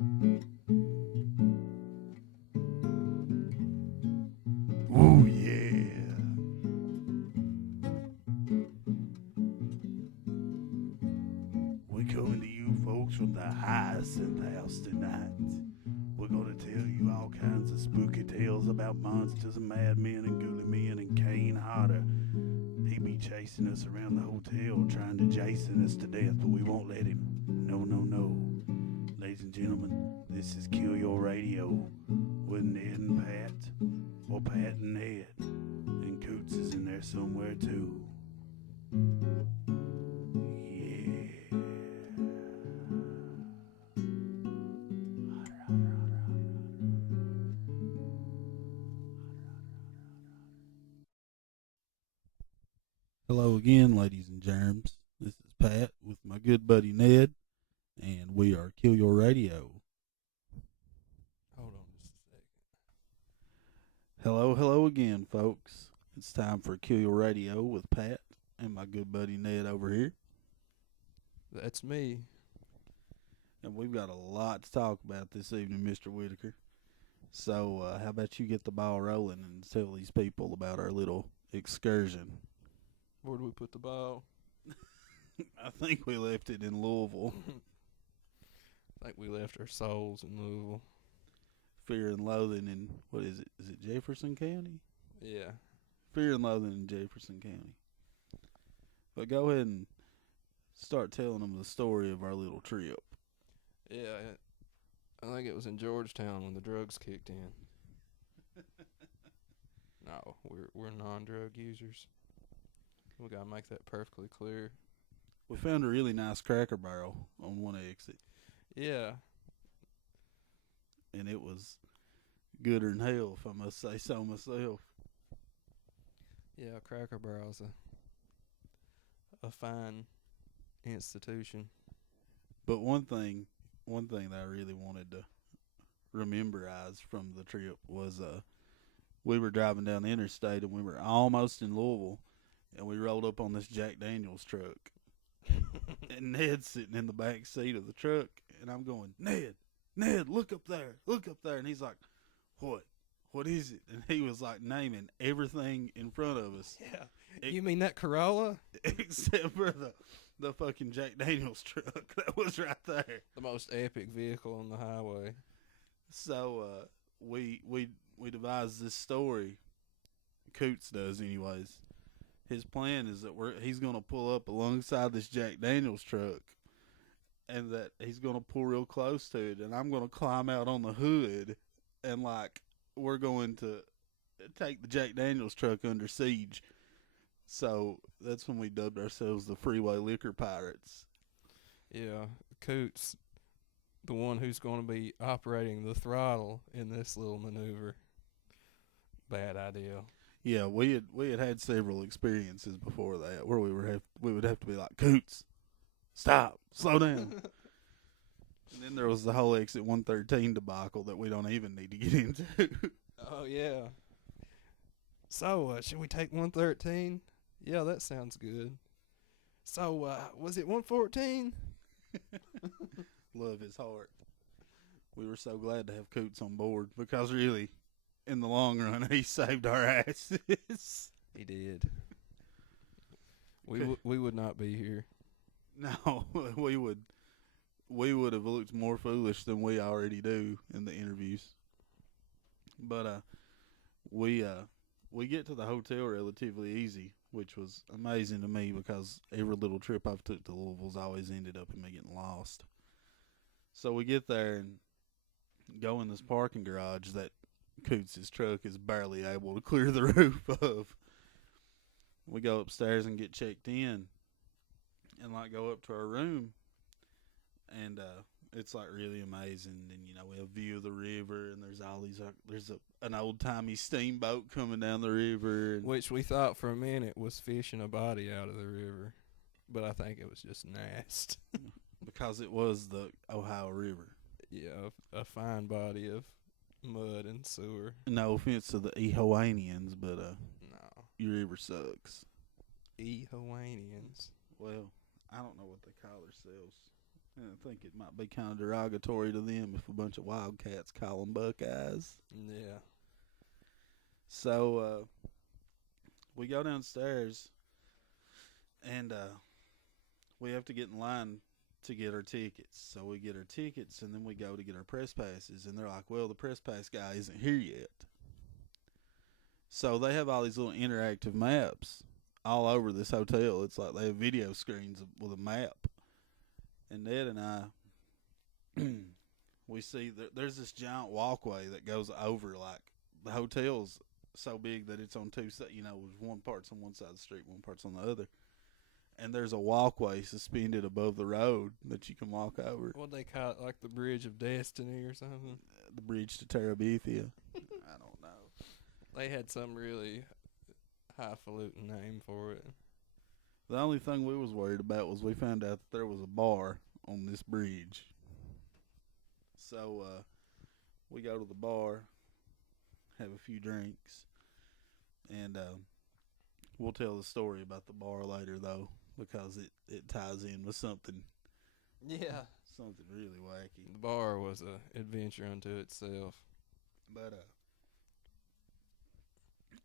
Ooh, yeah. We're coming to you folks from the Hyacinth House tonight. We're going to tell you all kinds of spooky tales about monsters and madmen and ghoulie men and Kane Hodder. He be chasing us around the hotel trying to Jason us to death, but we won't let him. No, no, no. Ladies and gentlemen, this is KYR Radio with Ned and Pat, or Pat and Ned, and Coots is in there somewhere too. Yeah. Hello again, ladies and germs. This is Pat with my good buddy Ned, and we are KYR Radio. Hold on just a second. Hello again, folks. It's time for KYR Radio with Pat and my good buddy Ned over here. That's me. And we've got a lot to talk about this evening, Mr. Whitaker. So, how about you get the ball rolling and tell these people about our little excursion? Where do we put the ball? I think we left it in Louisville. I think we left our souls in Louisville. Fear and Loathing in, what is it? Is it Jefferson County? Yeah. Fear and Loathing in Jefferson County. But go ahead and start telling them the story of our little trip. Yeah, I think it was in Georgetown when the drugs kicked in. No, we're non-drug users. We gotta make that perfectly clear. We found a really nice Cracker Barrel on one exit, Yeah. and it was gooder than hell, if I must say so myself. Yeah, Cracker Barrel's a fine institution. But one thing that I really wanted to rememberize from the trip was we were driving down the interstate and we were almost in Louisville, and we rolled up on this Jack Daniels truck. And Ned's sitting in the back seat of the truck, and I'm going, Ned, look up there. And he's like, what is it? And he was like naming everything in front of us. Yeah. You mean that Corolla? Except for the fucking Jack Daniels truck that was right there. The most epic vehicle on the highway. So we devised this story. Coots does anyways. His plan is that he's going to pull up alongside this Jack Daniels truck, and that he's going to pull real close to it, and I'm going to climb out on the hood, and like we're going to take the Jack Daniels truck under siege. So that's when we dubbed ourselves the Freeway Liquor Pirates. Yeah, Coots, the one who's going to be operating the throttle in this little maneuver. Bad idea. Yeah, we had several experiences before that where we would have to be like, Coots, stop, slow down. And then there was the whole exit 113 debacle that we don't even need to get into. Oh yeah. So should we take 113? Yeah, that sounds good. So was it 114? Love his heart. We were so glad to have Coots on board because really, in the long run, he saved our asses. He did. We would not be here. No, we would have looked more foolish than we already do in the interviews. But we get to the hotel relatively easy, which was amazing to me because every little trip I've took to Louisville's always ended up in me getting lost. So we get there and go in this parking garage that Coots' truck is barely able to clear the roof of. We go upstairs and get checked in and like go up to our room, and it's like really amazing. And you know, we have a view of the river, and there's all these there's an old timey steamboat coming down the river, and Which we thought for a minute was fishing a body out of the river, but I think it was just nast. because it was the Ohio River. Yeah, a fine body of mud and sewer. No offense to the Ehoanians, but No. your river sucks. Ehoanians. Well, I don't know what they call themselves. I think it might be kind of derogatory to them if a bunch of wildcats call them Buckeyes. Yeah. So we go downstairs, and we have to get in line to get our tickets. So we get our tickets, and then we go to get our press passes, and they're like, well, the press pass guy isn't here yet. So they have all these little interactive maps all over this hotel. It's like they have video screens with a map. And Ned and I, we see there's this giant walkway that goes over, like, the hotel's so big that it's on two sides. One part's on one side of the street, one part's on the other. And there's a walkway suspended above the road that you can walk over. What they call it, like the Bridge of Destiny or something? The bridge to Terabithia. I don't know. They had some really highfalutin name for it. The only thing we was worried about was we found out that there was a bar on this bridge. So we go to the bar, have a few drinks, and we'll tell the story about the bar later, though, because it ties in with something. Yeah. Something really wacky. The bar was a adventure unto itself. But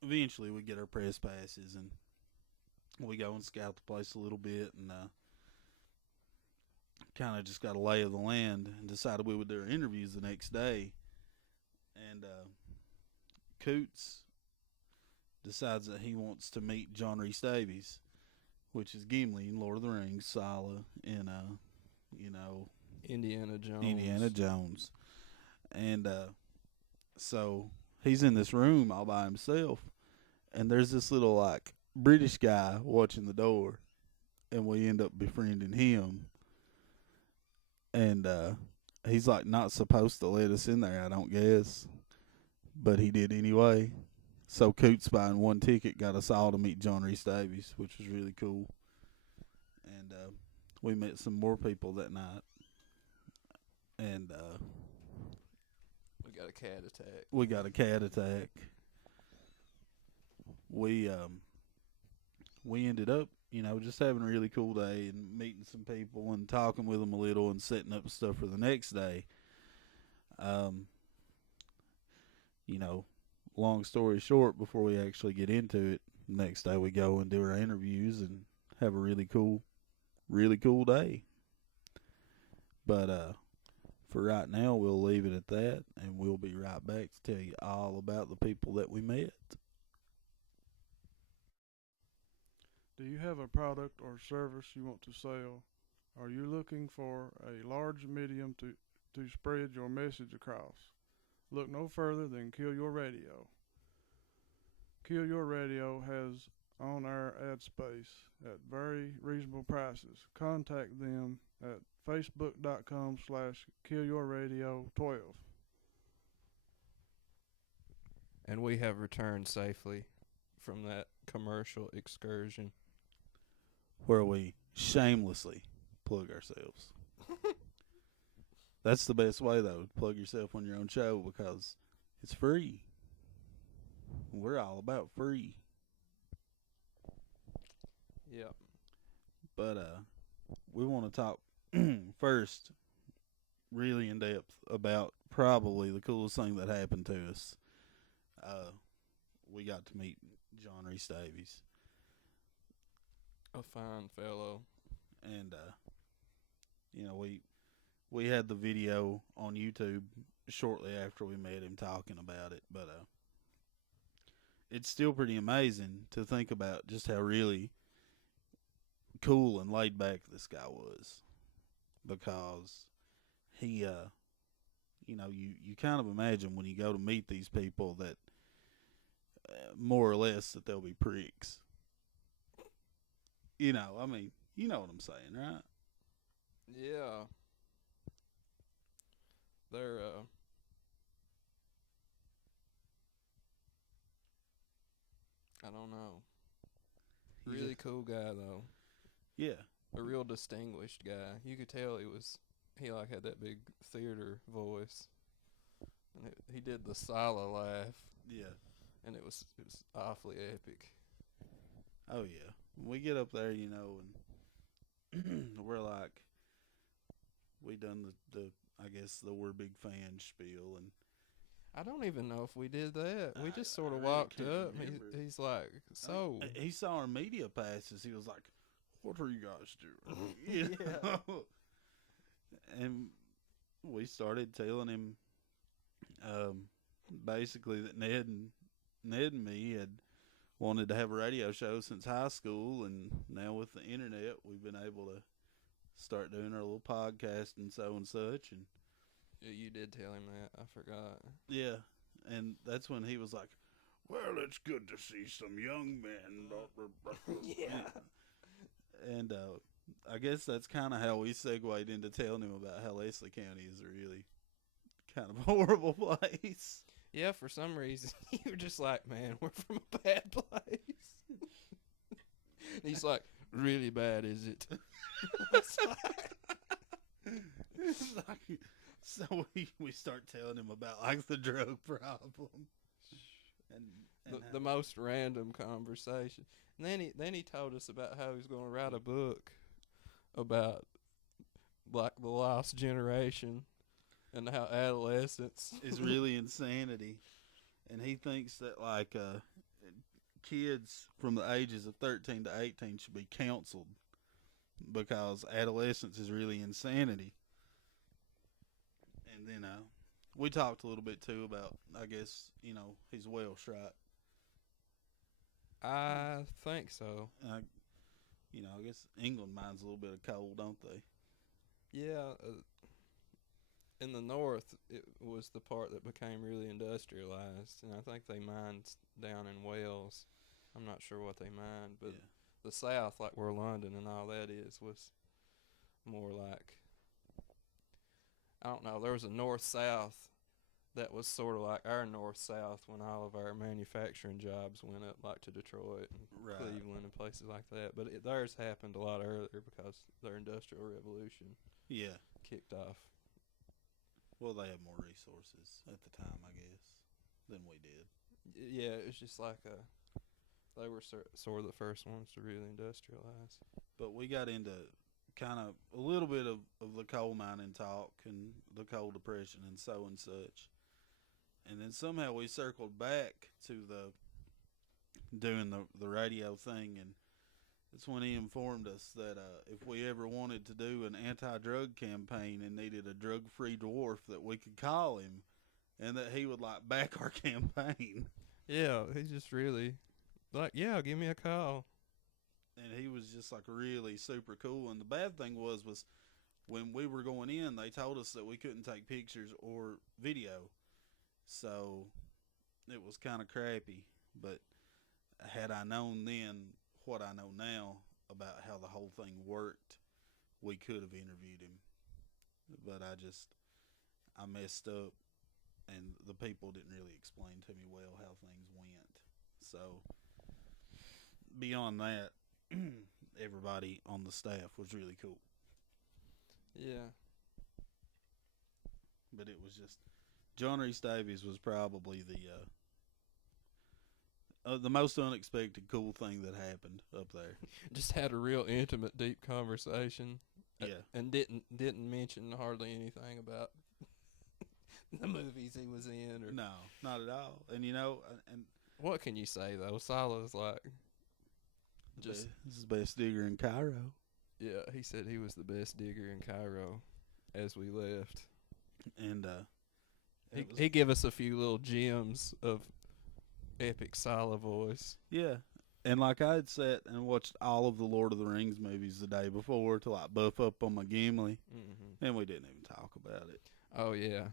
eventually we get our press passes, and we go and scout the place a little bit, and kind of just got a lay of the land, and decided we would do our interviews the next day. And Coots decides that he wants to meet John Rhys Davies, which is Gimli in Lord of the Rings, Sala in Indiana Jones. Indiana Jones. And so he's in this room all by himself, and there's this little, like, British guy watching the door, and we end up befriending him. And he's, like, not supposed to let us in there, I don't guess, but he did anyway. So Coots, buying one ticket, got us all to meet John Rhys Davies, which was really cool. And we met some more people that night. And We got a cat attack. we got a cat attack. We ended up, just having a really cool day and meeting some people and talking with them a little and setting up stuff for the next day. Long story short, before we actually get into it, next day we go and do our interviews and have a really cool day. But for right now, we'll leave it at that, and we'll be right back to tell you all about the people that we met. Do you have a product or service you want to sell? Are you looking for a large medium to spread your message across? Look no further than KYR Radio. KYR Radio has on-air ad space at very reasonable prices. Contact them at facebook.com/KYRradio12. And we have returned safely from that commercial excursion. Where we shamelessly plug ourselves. That's the best way, though, to plug yourself on your own show, because it's free. We're all about free. Yep. But we want to talk first, really in depth, about probably the coolest thing that happened to us. We got to meet John Rhys Davies. A fine fellow. And we had the video on YouTube shortly after we met him talking about it, but it's still pretty amazing to think about just how really cool and laid back this guy was, because he you kind of imagine when you go to meet these people that more or less that they'll be pricks. You know what I'm saying, right? Yeah. They're I don't know. Really cool guy though. Yeah. A real distinguished guy. You could tell he like had that big theater voice. And he did the Sala laugh. Yeah. And it was awfully epic. Oh yeah. When we get up there, and we're like we done the I guess the we're big fans spiel, and I don't even know if we did that. We just sort of I really walked can't up. And remember. he's like, so. he saw our media passes. He was like, "What are you guys doing?" Yeah. And we started telling him, basically that Ned and me had wanted to have a radio show since high school, and now with the internet, we've been able to start doing our little podcast and so and such. And Yeah, you did tell him that. I forgot. yeah, and that's when he was like, "Well, it's good to see some young men." Yeah. And I guess that's kind of how we segued into telling him about how Leslie County is a really kind of horrible place. Yeah, for some reason, you were just like, man, we're from a bad place. He's like, really bad, is it? It's like, so we start telling him about like the drug problem, and The most random conversation. And then he told us about how he's going to write a book about like the lost generation and how adolescence is really insanity, and he thinks that like kids from the ages of 13 to 18 should be counseled because adolescence is really insanity. And then we talked a little bit too about, I guess, he's Welsh, right? I think so. I guess England minds a little bit of cold, don't they? Yeah. In the north, it was the part that became really industrialized, and I think they mined down in Wales. I'm not sure what they mined, but Yeah. the south, like where London and all that is, was more like, I don't know, there was a north-south that was sort of like our north-south when all of our manufacturing jobs went up, like to Detroit and Right. Cleveland and places like that. But theirs happened a lot earlier because their industrial revolution Yeah. kicked off. Well, they had more resources at the time, I guess, than we did. Yeah, it was just like they were sort of the first ones to really industrialize. But we got into kind of a little bit of the coal mining talk and the coal depression and so and such. And then somehow we circled back to doing the radio thing, and that's when he informed us that if we ever wanted to do an anti-drug campaign and needed a drug-free dwarf, that we could call him, and that he would like back our campaign. Yeah, he's just really like, yeah, give me a call. And he was just like really super cool. And the bad thing was when we were going in, they told us that we couldn't take pictures or video. So it was kind of crappy. But had I known then what I know now about how the whole thing worked, we could have interviewed him. But I messed up, and the people didn't really explain to me well how things went. So beyond that, everybody on the staff was really cool. Yeah. But it was just John Reese Davies was probably the most unexpected cool thing that happened up there. Just had a real intimate, deep conversation. Yeah. And didn't mention hardly anything about the movies he was in or No, not at all. And and what can you say though? Sala's like just this is the best digger in Cairo. yeah, he said he was the best digger in Cairo as we left. And He gave us a few little gems of epic Sala voice. yeah. And like I had sat and watched all of the Lord of the Rings movies the day before to like buff up on my Gimli, Mm-hmm. and we didn't even talk about it. Oh yeah,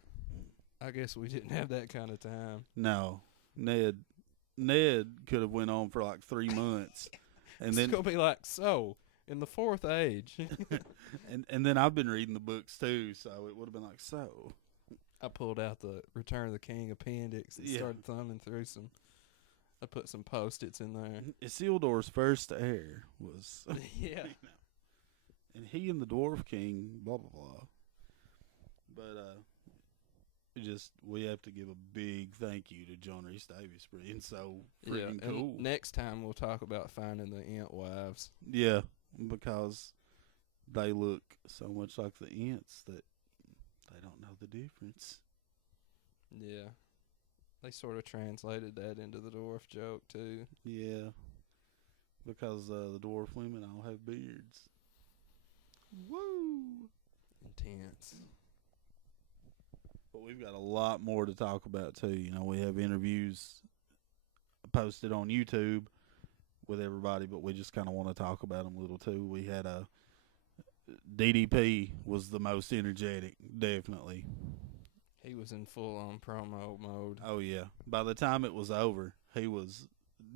I guess we didn't have that kind of time. No, Ned could have went on for like 3 months, and It's then gonna be like, so in the fourth age. and then I've been reading the books too, so it would have been like so. I pulled out the Return of the King appendix and Yeah. started thumbing through some. I put some Post-its in there. Isildur's first heir was, Yeah. and he and the Dwarf King, blah blah blah. But we have to give a big thank you to John Reese Davies for being so freaking and cool. next time we'll talk about finding the Ant wives. Yeah, because they look so much like the Ents that they don't know the difference. Yeah. They sort of translated that into the dwarf joke, too. Yeah, because the dwarf women all have beards. Woo! Intense. But we've got a lot more to talk about, too. You know, we have interviews posted on YouTube with everybody, but we just kind of want to talk about them a little, too. We had a DDP was the most energetic, definitely. He was in full-on promo mode. Oh, yeah. By the time it was over, he was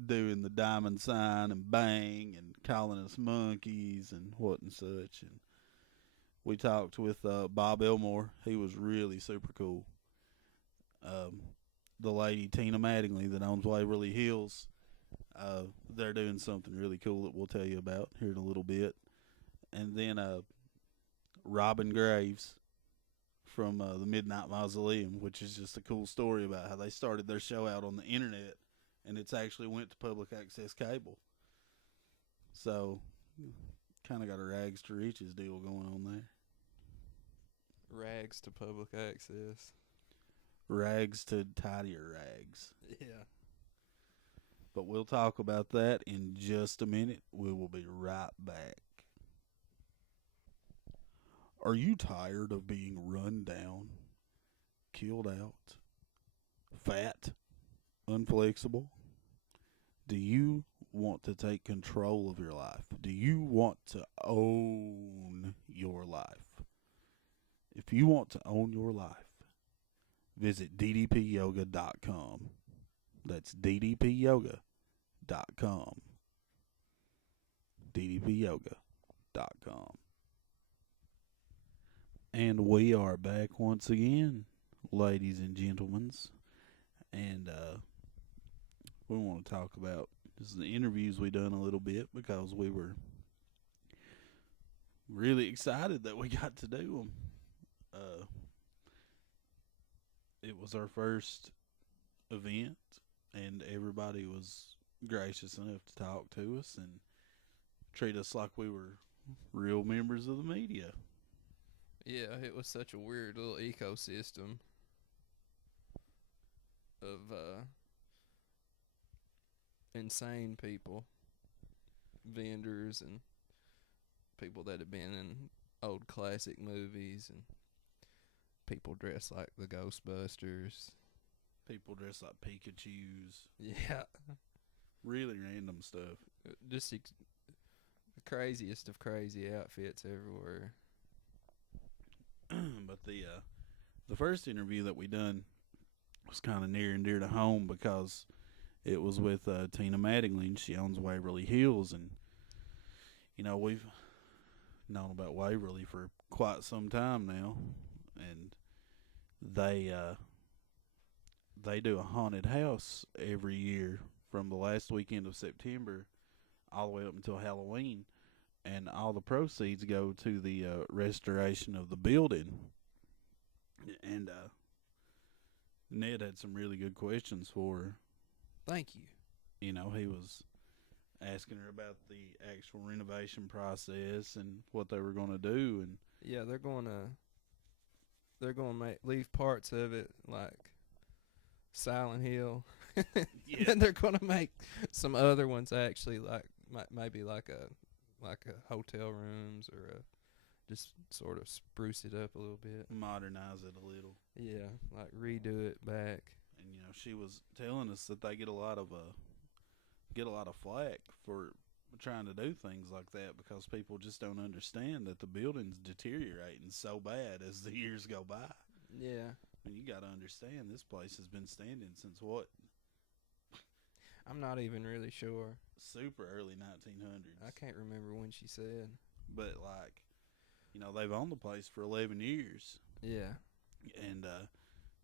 doing the diamond sign and bang and calling us monkeys and what and such. And we talked with Bob Elmore. He was really super cool. The lady, Tina Mattingly, that owns Waverly Hills, they're doing something really cool that we'll tell you about here in a little bit. And then Robin Graves from the Midnight Mausoleum, which is just a cool story about how they started their show out on the internet, and it's actually went to public access cable. So, kind of got a rags to riches deal going on there. Rags to public access. Rags to tidier rags. Yeah. But we'll talk about that in just a minute. We will be right back. Are you tired of being run down, killed out, fat, unflexible? Do you want to take control of your life? Do you want to own your life? If you want to own your life, visit ddpyoga.com. That's ddpyoga.com. ddpyoga.com. And we are back once again, ladies and gentlemen. And we want to talk about just the interviews we done a little bit because we were really excited that we got to do them. It was our first event, and everybody was gracious enough to talk to us and treat us like we were real members of the media. Yeah, it was such a weird little ecosystem of insane people, vendors, and people that had been in old classic movies, and people dressed like the Ghostbusters. People dressed like Pikachus. Yeah. Really random stuff. Just the craziest of crazy outfits everywhere. But the first interview that we done was kind of near and dear to home because it was with Tina Mattingly, and she owns Waverly Hills, and you know we've known about Waverly for quite some time now, and they do a haunted house every year from the last weekend of September all the way up until Halloween. And all the proceeds go to the restoration of the building. And Ned had some really good questions for her. Thank you. You know, he was asking her about the actual renovation process and what they were going to do. And yeah, they're going to leave parts of it like Silent Hill. Yeah. And they're going to make some other ones actually like maybe like a hotel rooms or just sort of spruce it up a little bit. Modernize it a little. Yeah, like redo it back. And you know, she was telling us that they get a lot of flack for trying to do things like that because people just don't understand that the building's deteriorating so bad as the years go by. Yeah. I mean, you got to understand this place has been standing since what? I'm not even really sure. Super early 1900s. I can't remember when she said. But like, you know, they've owned the place for 11 years. Yeah. And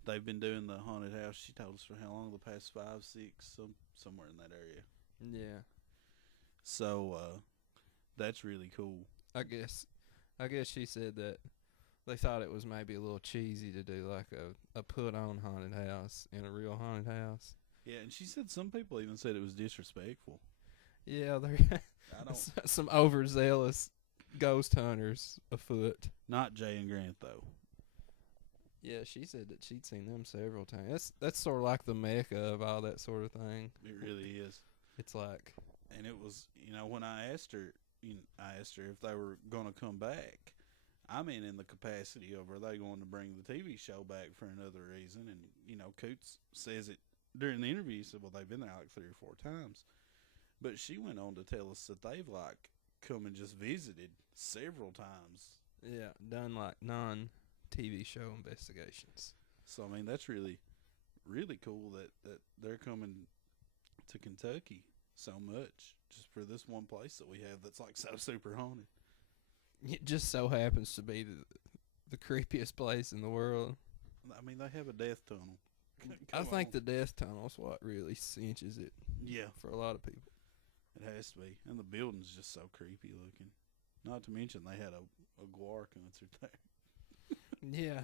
they've been doing the haunted house. She told us for how long? The past 5, 6, somewhere in that area. Yeah. So that's really cool. I guess she said that they thought it was maybe a little cheesy to do like a put on haunted house in a real haunted house. Yeah, and she said some people even said it was disrespectful. Yeah, they're I don't. some overzealous ghost hunters afoot. Not Jay and Grant though. Yeah, she said that she'd seen them several times. That's sort of like the mecca of all that sort of thing. It really is. It's like, And it was, when I asked her, I asked her if they were going to come back. I mean, in the capacity of, are they going to bring the TV show back for another reason? And, Coots says it during the interview. He said, well, they've been there like 3 or 4 times. But she went on to tell us that they've, come and just visited several times. yeah, done like non-TV show investigations. So, I mean, that's really, really cool that they're coming to Kentucky so much just for this one place that we have that's, so super haunted. It just so happens to be the creepiest place in the world. I mean, they have a death tunnel. I think the death tunnel's what really cinches it. Yeah, For a lot of people. it has to be. And the building's just so creepy looking. Not to mention they had a GWAR concert there. Yeah.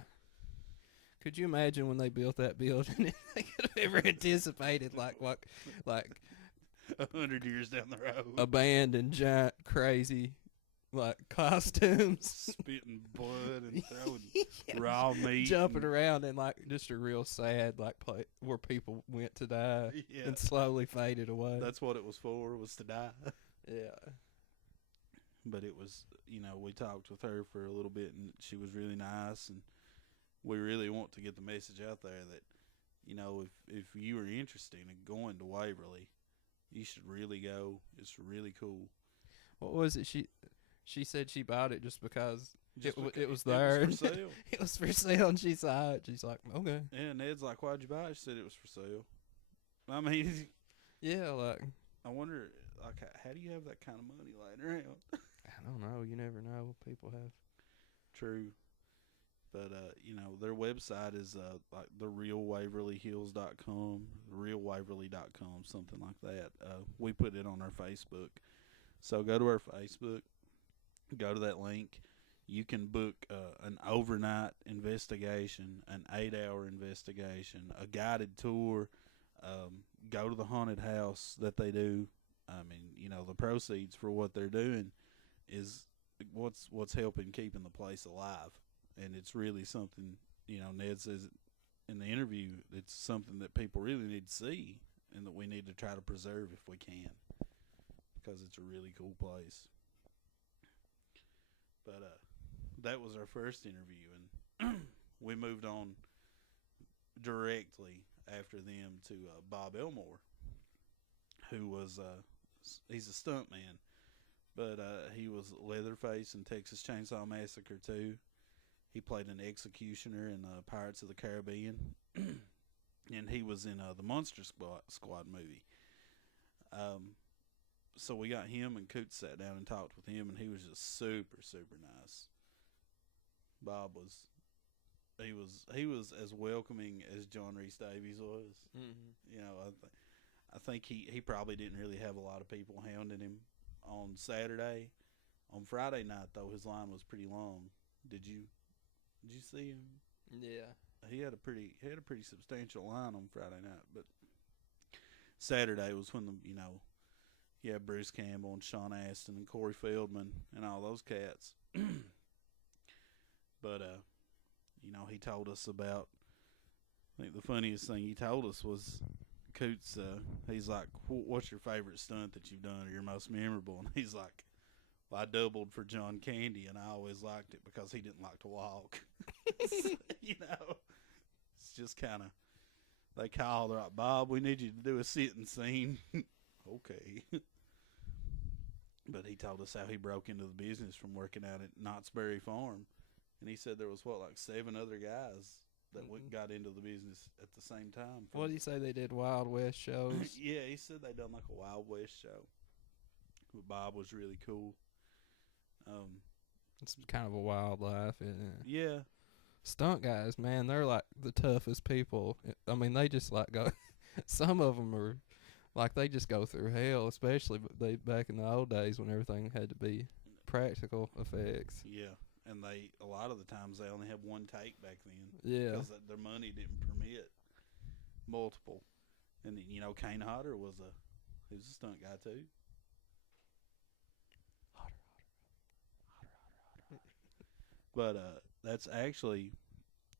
Could you imagine when they built that building if they could have ever anticipated like 100 years down the road. a band in giant crazy costumes Spitting blood and throwing raw meat. jumping around in just a real sad play where people went to die Yeah. and slowly faded away. That's what it was for, was to die. Yeah. But it was, we talked with her for a little bit, and she was really nice, and we really want to get the message out there that, if you are interested in going to Waverly, you should really go. It's really cool. What was it? She said she bought it just because Just it because was there. It was for sale. It was for sale, and she saw it. She's like, okay. Yeah, Ned's like, why'd you buy it? She said it was for sale. I mean, Yeah, I wonder, how do you have that kind of money laying around? I don't know. You never know what people have. True. But, their website is, therealwaverlyhills.com, realwaverly.com, something like that. We put it on our Facebook. So go to our Facebook, go to that link. You can book an overnight investigation, an 8-hour investigation, a guided tour, go to the haunted house that they do. I mean, the proceeds for what they're doing is what's helping keeping the place alive. And it's really something, Ned says in the interview, it's something that people really need to see and that we need to try to preserve if we can, because it's a really cool place. But that was our first interview, and we moved on directly after them to Bob Elmore, who was he's a stuntman, but he was Leatherface in Texas Chainsaw Massacre 2. He played an executioner in Pirates of the Caribbean, and he was in the Monster Squad movie. So we got him, and Coots sat down and talked with him, and he was just super, super nice. Bob was as welcoming as John Rhys Davies was. Mm-hmm. I think he probably didn't really have a lot of people hounding him on Saturday. On Friday night, though, his line was pretty long. Did you see him? Yeah. He had a pretty substantial line on Friday night, but Saturday was when you had Bruce Campbell and Sean Astin and Corey Feldman and all those cats. But he told us about. I think the funniest thing he told us was Coots. He's like, "What's your favorite stunt that you've done, or your most memorable?" And he's like, "Well, I doubled for John Candy, and I always liked it because he didn't like to walk." It's just kind of, they called, they're like, "Bob, we need you to do a sitting scene." Okay. But he told us how he broke into the business from working out at Knott's Berry Farm, and he said there was 7 other guys that got into the business at the same time. What do you say they did? Wild West shows? Yeah, he said they done like a Wild West show. But Bob was really cool. It's kind of a wild life, isn't it? Yeah. Stunt guys, man, they're like the toughest people. I mean, they just go. Some of them are they just go through hell, especially back in the old days when everything had to be practical effects. Yeah, and a lot of the times they only have one take back then. Yeah, because their money didn't permit multiple. And then Kane Hodder was a stunt guy too. Hodder. But that's actually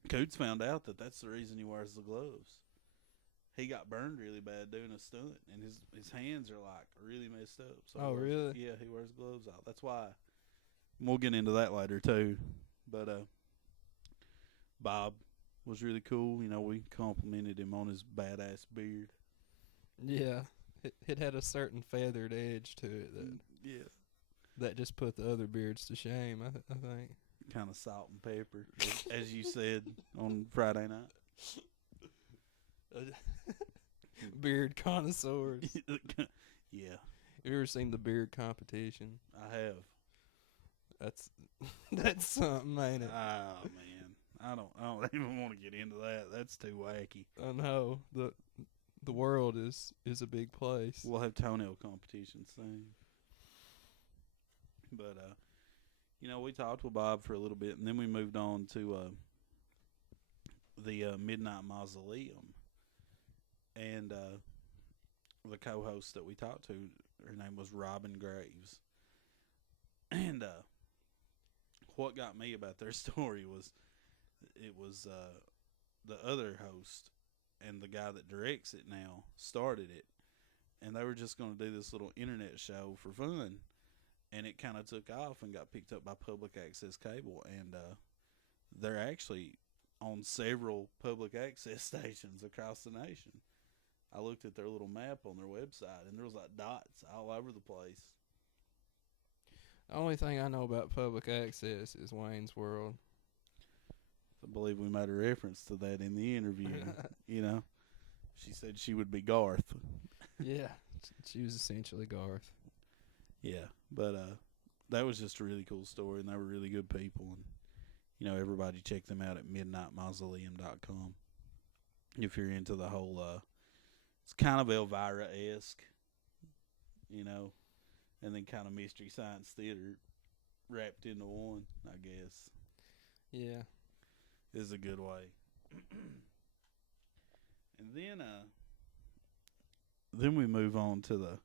Coots found out that that's the reason he wears the gloves. He got burned really bad doing a stunt, and his hands are like really messed up. So Oh, really? Yeah, he wears gloves out. That's why. We'll get into that later too. But Bob was really cool. You know, we complimented him on his badass beard. Yeah, it had a certain feathered edge to it Yeah, that just put the other beards to shame. I think. kind of salt and pepper, as you said on Friday night. Beard connoisseurs. Yeah, You ever seen the beard competition? I have. That's something, ain't it? Oh man, I don't even want to get into that. That's too wacky. I know the world is a big place. We'll have toenail competitions soon. But you know, we talked with Bob for a little bit, and then we moved on to the Midnight Mausoleum, and the co-host that we talked to, her name was Robin Graves, and what got me about their story was it was the other host and the guy that directs it now started it, and they were just going to do this little internet show for fun, and it kind of took off and got picked up by public access cable, and they're actually on several public access stations across the nation. I looked at their little map on their website, and there was like dots all over the place. The only thing I know about public access is Wayne's World. I believe we made a reference to that in the interview. You know, she said she would be Garth. Yeah, she was essentially Garth. Yeah, but that was just a really cool story, and they were really good people. And you know, everybody check them out at midnightmausoleum.com if you're into the whole. It's kind of Elvira-esque, you know, and then kind of Mystery Science Theater wrapped into one, I guess. Yeah. Is a good way. And then we move on to the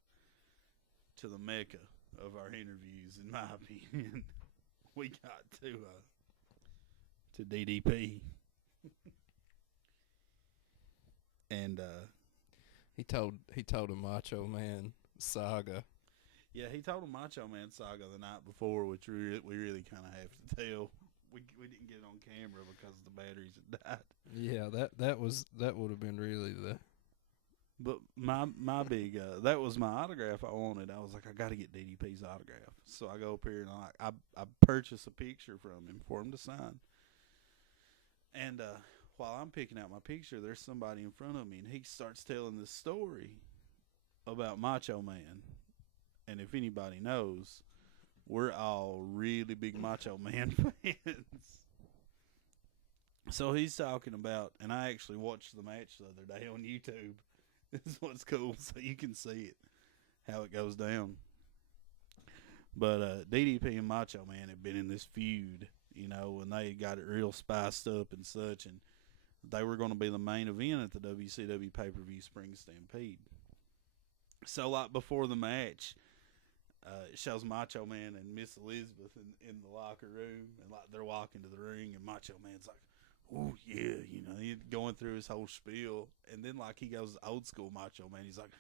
mecca of our interviews, in my opinion. We got to DDP. And He told a Macho Man saga. yeah, he told a Macho Man saga the night before, which we really kind of have to tell. We didn't get it on camera because the batteries had died. Yeah, that would have been really the. But my big that was my autograph I wanted. I was like, I got to get DDP's autograph. So I go up here and I purchase a picture from him for him to sign. And while I'm picking out my picture, there's somebody in front of me, and he starts telling this story about Macho Man. And if anybody knows, we're all really big Macho Man fans. So he's talking about, and I actually watched the match the other day on YouTube. This is what's cool, so you can see it, how it goes down. But DDP and Macho Man have been in this feud, you know, and they got it real spiced up and such, and they were going to be the main event at the WCW pay-per-view Spring Stampede. So, like, before the match, it shows Macho Man and Miss Elizabeth in the locker room, and, like, they're walking to the ring, and Macho Man's like, oh, yeah, you know, he's going through his whole spiel, and then, like, he goes old school Macho Man. He's like,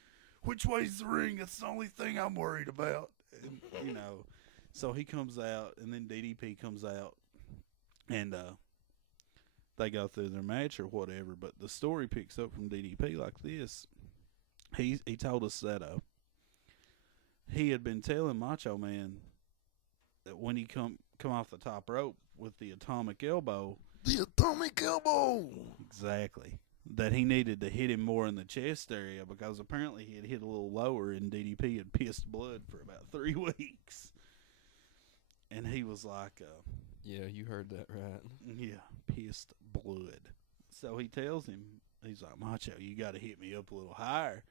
which way's the ring? That's the only thing I'm worried about. And, you know, so he comes out, and then DDP comes out, and they go through their match or whatever, but the story picks up from DDP like this. He told us that he had been telling Macho Man that when he come off the top rope with the atomic elbow. The atomic elbow! Exactly. That he needed to hit him more in the chest area because apparently he had hit a little lower and DDP had pissed blood for about 3 weeks. And he was like, yeah, you heard that right. Yeah, pissed blood. So he tells him, he's like, Macho, you got to hit me up a little higher.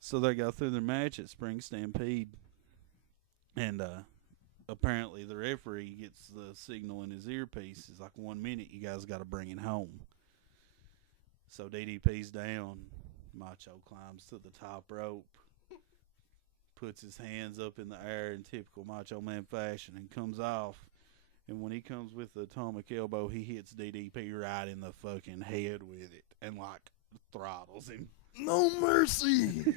So they go through their match at Spring Stampede. And apparently the referee gets the signal in his earpiece. He's like, 1 minute, you guys got to bring it home. So DDP's down. Macho climbs to the top rope, puts his hands up in the air in typical Macho Man fashion, and comes off. And when he comes with the atomic elbow, he hits DDP right in the fucking head with it and, like, throttles him. No mercy.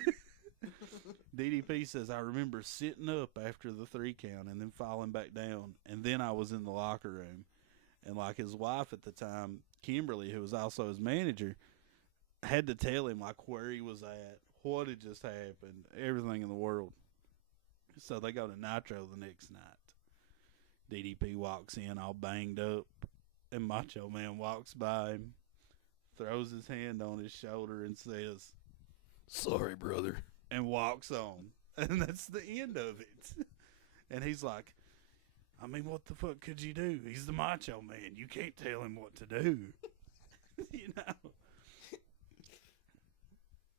DDP says, I remember sitting up after the 3 count and then falling back down. And then I was in the locker room. And, like, his wife at the time, Kimberly, who was also his manager, had to tell him, like, where he was at, what had just happened, everything in the world. So they go to Nitro the next night. DDP walks in all banged up, and Macho Man walks by him, throws his hand on his shoulder and says, Sorry, brother. And walks on. And that's the end of it. And he's like, I mean, what the fuck could you do? He's the Macho Man. You can't tell him what to do. You know?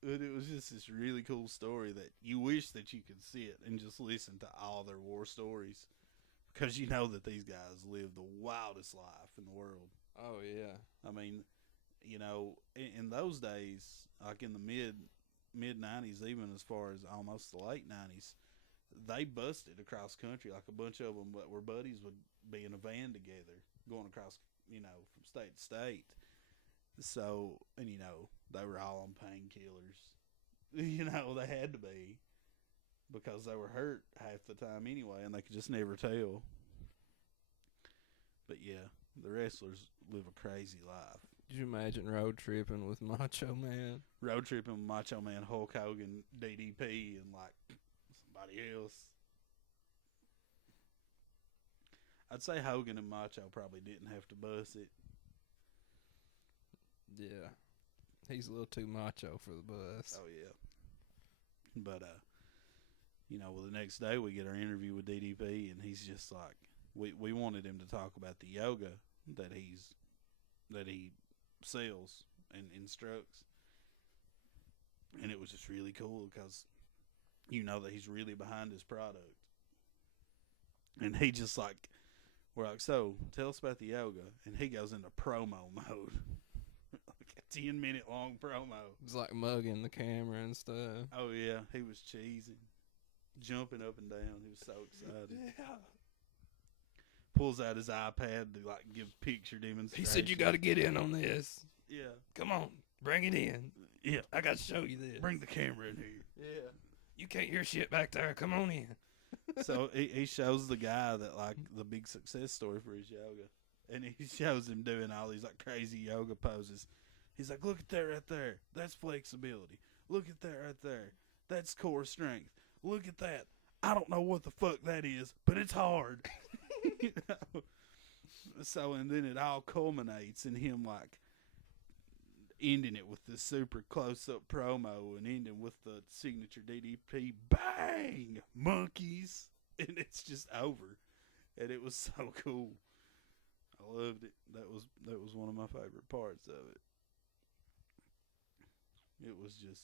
But it was just this really cool story that you wish that you could sit and just listen to all their war stories. Because you know that these guys live the wildest life in the world. Oh, yeah. I mean, you know, in those days, like in the mid-90s, even as far as almost the late 90s, they busted across country. Like a bunch of them that were buddies would be in a van together going across, you know, from state to state. So, and you know, they were all on painkillers. You know, they had to be. Because they were hurt half the time anyway, and they could just never tell. But yeah, the wrestlers live a crazy life. Could you imagine road tripping with Macho Man? Road tripping with Macho Man, Hulk Hogan, DDP, and like somebody else. I'd say Hogan and Macho probably didn't have to bus it. Yeah. He's a little too macho for the bus. Oh, yeah. But, you know, well, the next day we get our interview with DDP, and he's just like, we wanted him to talk about the yoga that he sells and instructs. And it was just really cool because you know that he's really behind his product. And he just like, we're like, so tell us about the yoga. And he goes into promo mode. Like a 10-minute long promo. It's like mugging the camera and stuff. Oh, yeah. He was cheesing. Jumping up and down. He was so excited. Yeah. Pulls out his iPad to like give picture demonstrations. He said, you got to get in on this. Yeah. Come on. Bring it in. Yeah. I got to show you this. Bring the camera in here. Yeah. You can't hear shit back there. Come on in. So he shows the guy that like the big success story for his yoga. And he shows him doing all these like crazy yoga poses. He's like, look at that right there. That's flexibility. Look at that right there. That's core strength. Look at that. I don't know what the fuck that is, but it's hard. You know? So, and then it all culminates in him like ending it with this super close-up promo and ending with the signature DDP bang monkeys, and it's just over. And it was so cool. I loved it. That was one of my favorite parts of it. It was just,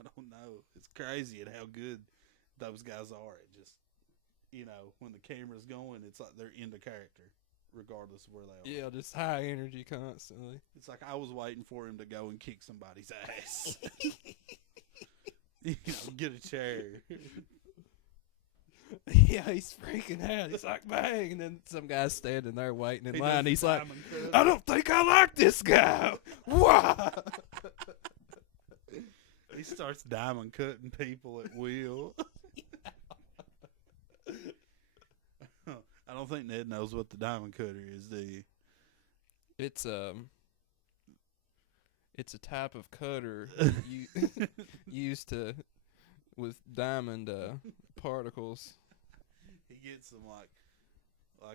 I don't know. It's crazy at how good those guys are at just, you know, when the camera's going, it's like they're into character, regardless of where they are. Yeah, just high energy constantly. It's like I was waiting for him to go and kick somebody's ass. You know, get a chair. Yeah, he's freaking out. He's like, bang. And then some guy's standing there waiting in line. He's like, I don't think I like this guy. Why? He starts diamond cutting people at will. I don't think Ned knows what the diamond cutter is, do you? It's a type of cutter used to with diamond particles. He gets them like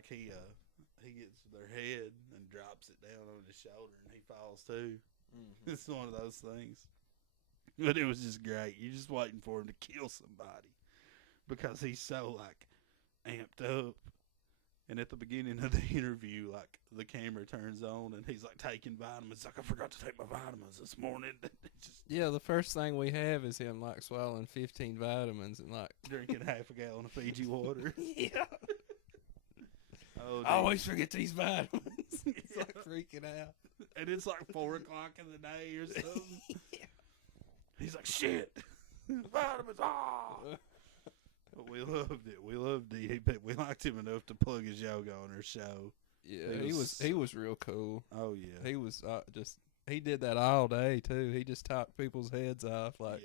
he gets their head and drops it down on his shoulder and he falls too. Mm-hmm. It's one of those things. But it was just great. You're just waiting for him to kill somebody because he's so like amped up. And at the beginning of the interview, like, the camera turns on and he's, like, taking vitamins. Like, I forgot to take my vitamins this morning. Yeah, the first thing we have is him, like, swallowing 15 vitamins and, like... drinking half a gallon of Fiji water. Yeah. Oh, I always forget these vitamins. It's, yeah. like, freaking out. And it's, like, 4 o'clock in the day or something. Yeah. He's like, shit. Vitamins, ah! We loved it. We loved DDP. We liked him enough to plug his yoga on our show. Yeah, He he was real cool. Oh yeah. He was he did that all day too. He just talked people's heads off like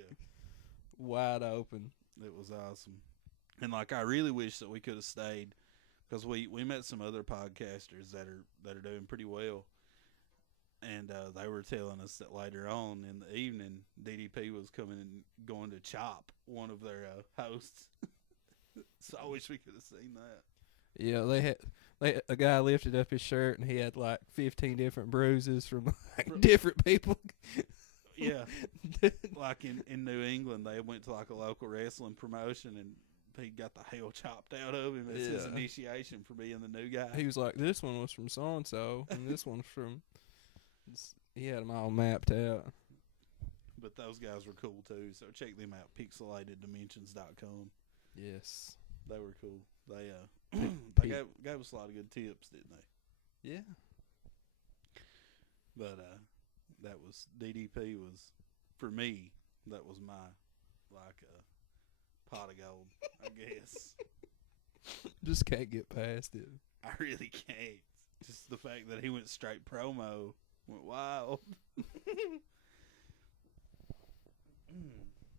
wide open. It was awesome. And like I really wish that we could have stayed because we met some other podcasters that are doing pretty well. And they were telling us that later on in the evening, DDP was coming and going to chop one of their hosts. So I wish we could have seen that. Yeah, a guy lifted up his shirt and he had like 15 different bruises from like different people. Yeah, like in New England, they went to like a local wrestling promotion and he got the hell chopped out of him as his initiation for being the new guy. He was like, this one was from so and so, and this one's from. He had them all mapped out. But those guys were cool too, so check them out. PixelatedDimensions.com. Yes, they were cool. They gave us a lot of good tips, didn't they? Yeah. But that was DDP was for me. That was my pot of gold, I guess. Just can't get past it. I really can't. Just the fact that he went straight promo went wild.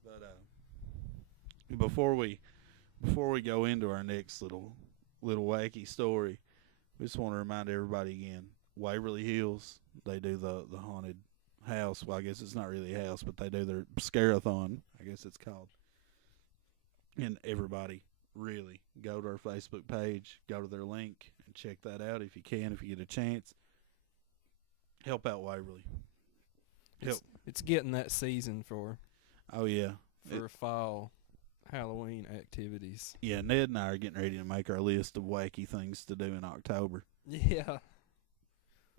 But before we go into our next little wacky story, we just want to remind everybody again, Waverly Hills, they do the haunted house. Well, I guess it's not really a house, but they do their scare-a-thon, I guess it's called. And everybody, really, go to our Facebook page, go to their link, and check that out if you can, if you get a chance. Help out Waverly. It's getting that season for fall Halloween activities. Yeah, Ned and I are getting ready to make our list of wacky things to do in October. Yeah.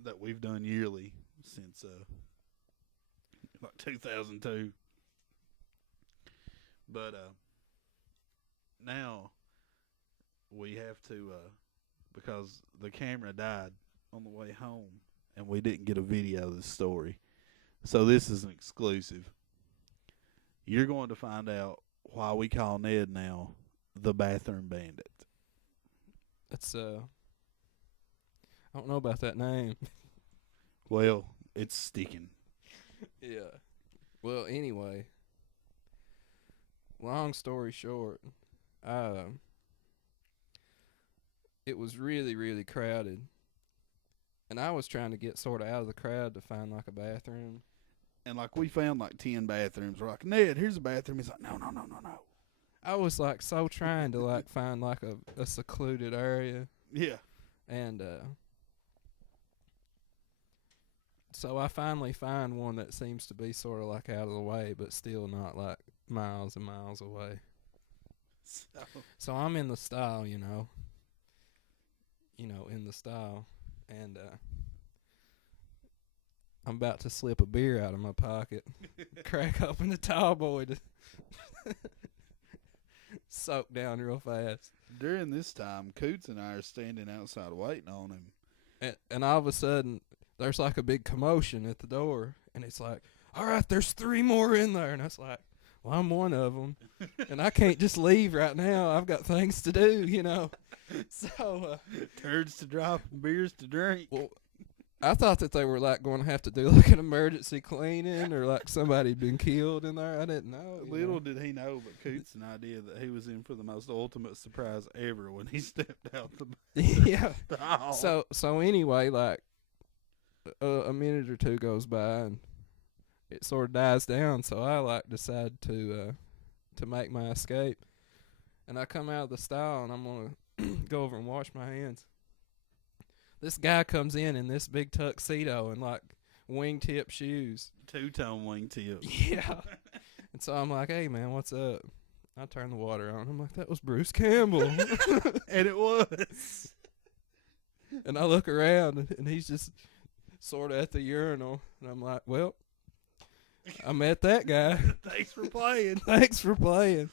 That we've done yearly since like 2002. But now we have to because the camera died on the way home and we didn't get a video of this story. So this is an exclusive. You're going to find out why we call Ned now the Bathroom Bandit. It's I don't know about that name. Well, it's sticking. Yeah. Well, anyway, long story short, it was really, really crowded. And I was trying to get sort of out of the crowd to find like a bathroom. And like we found like 10 bathrooms. We're like, Ned, here's a bathroom. He's like, no. I was like so trying to like find like a secluded area. Yeah. And so I finally find one that seems to be sort of like out of the way, but still not like miles and miles away. So I'm in the stall, in the stall, and I'm about to slip a beer out of my pocket, crack open the tall boy to soak down real fast. During this time, Coots and I are standing outside waiting on him. And all of a sudden, there's like a big commotion at the door, and it's like, all right, there's 3 more in there. And I was like, well, I'm one of them, and I can't just leave right now. I've got things to do, So turds to drop and beers to drink. Well, I thought that they were like going to have to do like an emergency cleaning or like somebody had been killed in there. I didn't know. Little did he know, but Coots an idea that he was in for the most ultimate surprise ever when he stepped out the yeah. stall. So anyway, like a minute or two goes by and it sort of dies down. So I like decide to make my escape, and I come out of the stall and I'm gonna go over and wash my hands. This guy comes in this big tuxedo and like wingtip shoes. 2-tone wingtip. Yeah. And so I'm like, hey man, what's up? I turn the water on. I'm like, that was Bruce Campbell. And it was. And I look around and he's just sort of at the urinal. And I'm like, well, I met that guy. Thanks for playing. Thanks for playing.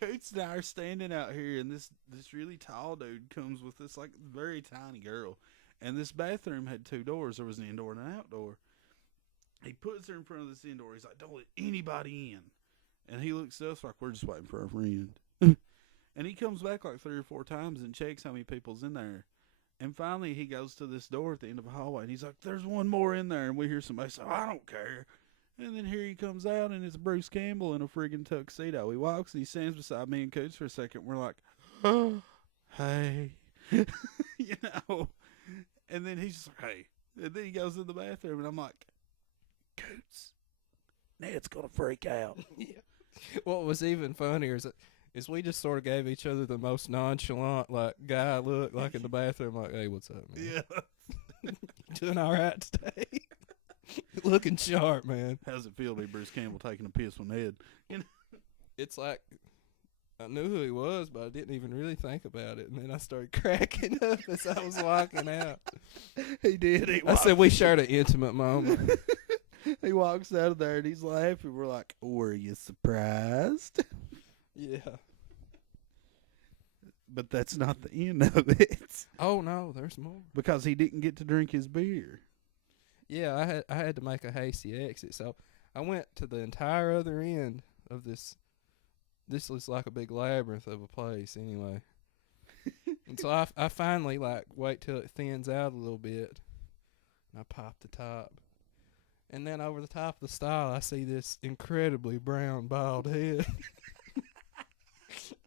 Coots and I are standing out here, and this really tall dude comes with this like very tiny girl. And this bathroom had 2 doors. There was an indoor and an outdoor. He puts her in front of this indoor. He's like, don't let anybody in. And he looks at us like we're just waiting for our friend. And he comes back like 3 or 4 times and checks how many people's in there. And finally, he goes to this door at the end of a hallway, and he's like, "There's one more in there." And we hear somebody say, "I don't care." And then here he comes out, and it's Bruce Campbell in a friggin' tuxedo. He walks, and he stands beside me and Coots for a second. We're like, "Hey," you know. And then he's just like, "Hey." And then he goes in the bathroom, and I'm like, "Coots, Ned's gonna freak out." Yeah. What was even funnier is we just sort of gave each other the most nonchalant, like, guy look, like in the bathroom, like, "Hey, what's up, man? Yeah. Doing all right today? Looking sharp, man." How's it feel to be Bruce Campbell taking a piss with Ned? You know? It's like, I knew who he was, but I didn't even really think about it. And then I started cracking up as I was walking out. He did. I said, we shared an intimate moment. He walks out of there and he's laughing. We're like, "Were you surprised?" Yeah. But that's not the end of it. Oh, no, there's more. Because he didn't get to drink his beer. Yeah, I had to make a hasty exit. So I went to the entire other end of this. This looks like a big labyrinth of a place anyway. And so I finally, like, wait till it thins out a little bit. And I pop the top. And then over the top of the stile, I see this incredibly brown, bald head.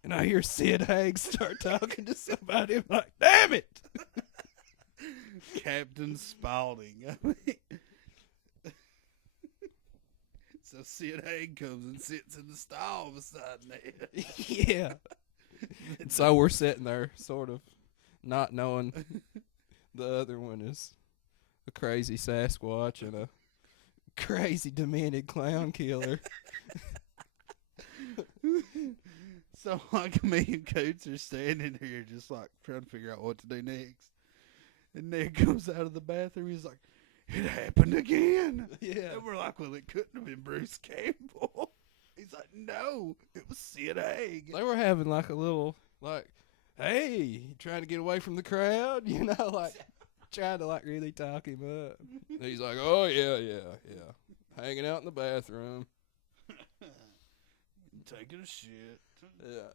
And I hear Sid Haig start talking to somebody. I'm like, "Damn it!" Captain Spaulding. So Sid Haig comes and sits in the stall beside Ned. Yeah. So we're sitting there, sort of not knowing the other one is a crazy Sasquatch and a crazy demented clown killer. So like me and Coots are standing here just like trying to figure out what to do next. And Ned comes out of the bathroom. He's like, "It happened again." Yeah. And we're like, "Well, it couldn't have been Bruce Campbell." He's like, "No, it was Sid Haig." They were having like a little, like, "Hey, you trying to get away from the crowd?" You know, like trying to like really talk him up. And he's like, "Oh, yeah. Hanging out in the bathroom." Taking a shit. Yeah.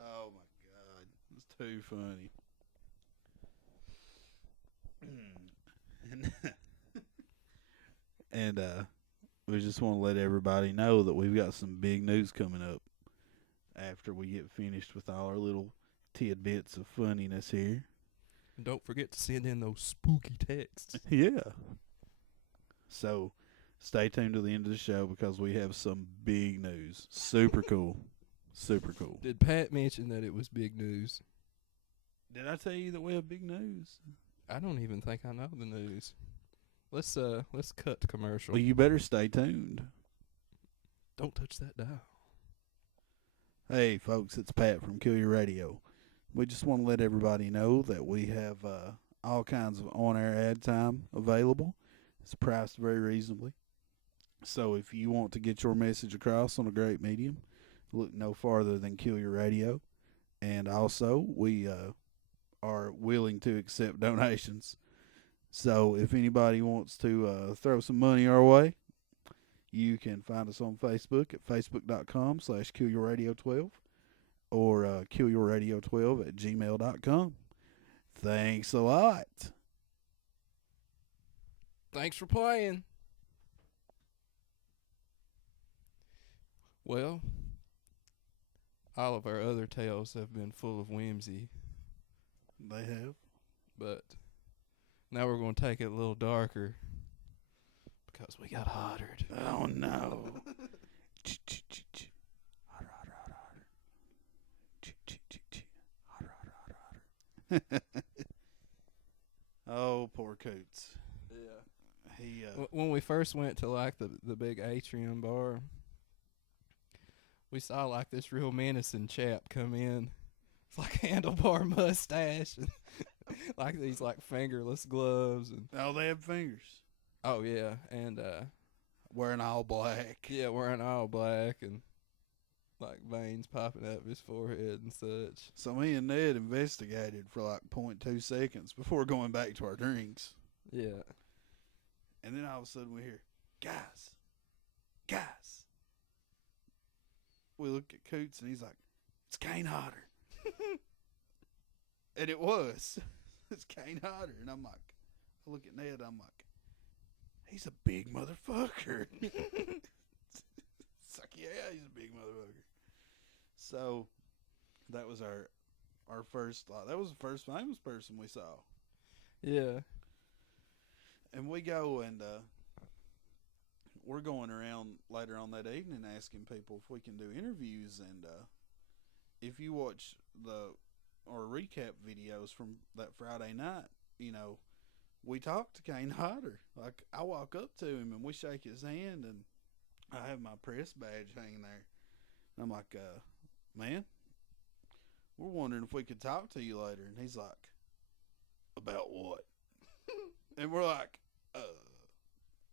Oh my God. It's too funny. And we just want to let everybody know that we've got some big news coming up after we get finished with all our little tidbits of funniness here. And don't forget to send in those spooky texts. Yeah. So stay tuned to the end of the show because we have some big news. Super cool. Super cool. Did Pat mention that it was big news? Did I tell you that we have big news? I don't even think I know the news. Let's cut to commercial. Well, you better stay tuned. Don't touch that dial. Hey, folks, it's Pat from KYR Radio. We just want to let everybody know that we have all kinds of on-air ad time available. It's priced very reasonably. So if you want to get your message across on a great medium, look no farther than KYR Radio. And also, we are willing to accept donations. So if anybody wants to throw some money our way, you can find us on Facebook at facebook.com/KYRradio12 or KYRradio12@gmail.com. Thanks a lot. Thanks for playing. Well, all of our other tales have been full of whimsy, They have. but now we're going to take it a little darker because we got hoddered. Oh, no. Hotter, hotter, hotter, hotter. Oh, poor Coots. Yeah. He When we first went to like the big atrium bar, we saw like this real menacing chap come in. It's like handlebar mustache and like these like fingerless gloves and they have fingers. oh yeah, and Wearing all black. yeah, wearing all black and like veins popping up his forehead and such. So me and Ned investigated for like 0.2 seconds before going back to our drinks. Yeah. And then all of a sudden we hear, guys. we look at Coots, and he's like, it's Kane Hodder. And it was. It's Kane Hodder. And I'm like, I look at Ned, I'm like, he's a big motherfucker. It's like, yeah, he's a big motherfucker. So that was our first, that was the first famous person we saw. Yeah. And we go and we're going around later on that evening asking people if we can do interviews. And if you watch our recap videos from that Friday night, you know, we talked to Kane Hodder. Like, I walk up to him and we shake his hand, and I have my press badge hanging there. And I'm like, man, we're wondering if we could talk to you later. And he's like, about what? And we're like,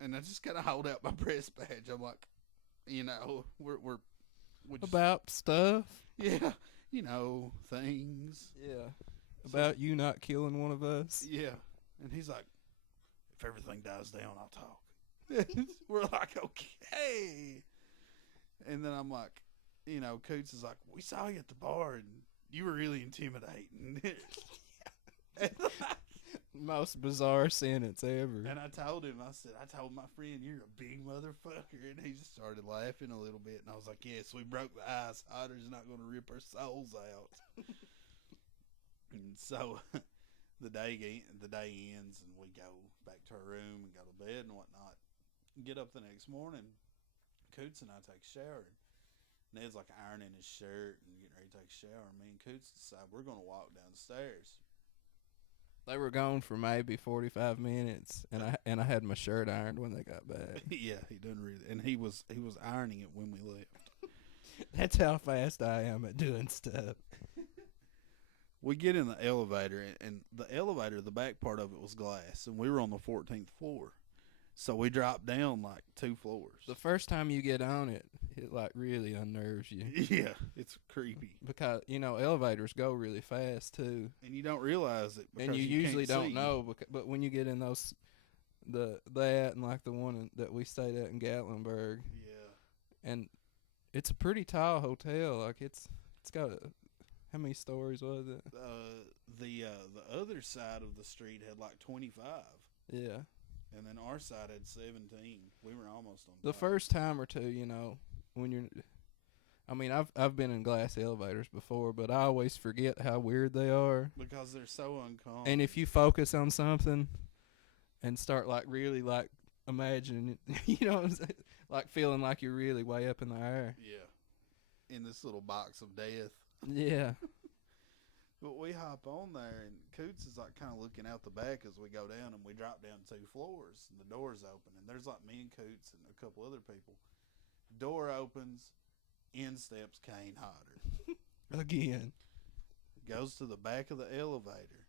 and I just kind of hold out my press badge. I'm like, you know, we just, About stuff. yeah, you know, things. Yeah. About you not killing one of us. Yeah. And he's like, if everything dies down, I'll talk. We're like, okay. And then I'm like, you know, Coots is like, we saw you at the bar and you were really intimidating. Most bizarre sentence ever. And I told him, I said, I told my friend, you're a big motherfucker. And he just started laughing a little bit. And I was like, yes, we broke the ice. Hodder's not going to rip our souls out. And so the day ends, and we go back to our room and go to bed and whatnot. Get up the next morning, Coots and I take a shower. Ned's like ironing his shirt and getting ready to take a shower. Me and Coots decide we're going to walk downstairs. They were gone for maybe 45 minutes, and I had my shirt ironed when they got back. Yeah, he done really, and he was ironing it when we left. That's how fast I am at doing stuff. We get in the elevator, and the elevator, the back part of it was glass, and we were on the 14th floor. So we dropped down like 2 floors. The first time you get on it, it like really unnerves you. Yeah, it's creepy. Because, you know, elevators go really fast too. And you don't realize it. And you usually don't know, but when you get in those, that and like the one that we stayed at in Gatlinburg. Yeah. And it's a pretty tall hotel. Like it's got how many stories was it? The other side of the street had like 25. Yeah. And then our side had 17. We were almost on The top. first time or two, you know, when you're, I mean, I've been in glass elevators before, but I always forget how weird they are. Because they're so uncommon. And if you focus on something and start like really like imagining, you know what I'm saying? Like feeling like you're really way up in the air. Yeah. In this little box of death. Yeah. But we hop on there, and Coots is like kind of looking out the back as we go down, and we drop down 2 floors, and the door's open, and there's like me and Coots and a couple other people. Door opens, in steps Kane Hodder. Again. Goes to the back of the elevator.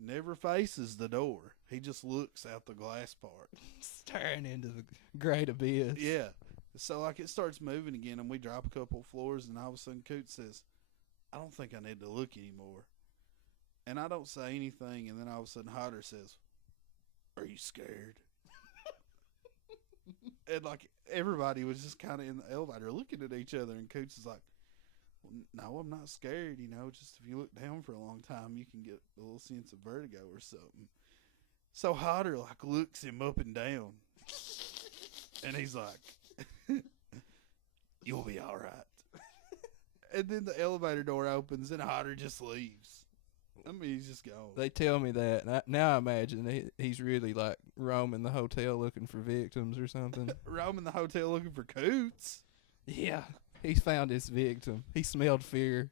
Never faces the door. He just looks out the glass part. Staring into the great abyss. Yeah. So like it starts moving again, and we drop a couple floors, and all of a sudden Coots says, I don't think I need to look anymore. And I don't say anything, and then all of a sudden Hodder says, are you scared? And like everybody was just kind of in the elevator looking at each other, and Coots is like, well, no, I'm not scared, you know, just if you look down for a long time, you can get a little sense of vertigo or something. So Hodder like looks him up and down, and he's like, you'll be all right. And then the elevator door opens, and Hodder just leaves. I mean, he's just gone. They tell me that. And now I imagine he's really like roaming the hotel looking for victims or something. Roaming the hotel looking for Coots. Yeah. He's found his victim. He smelled fear.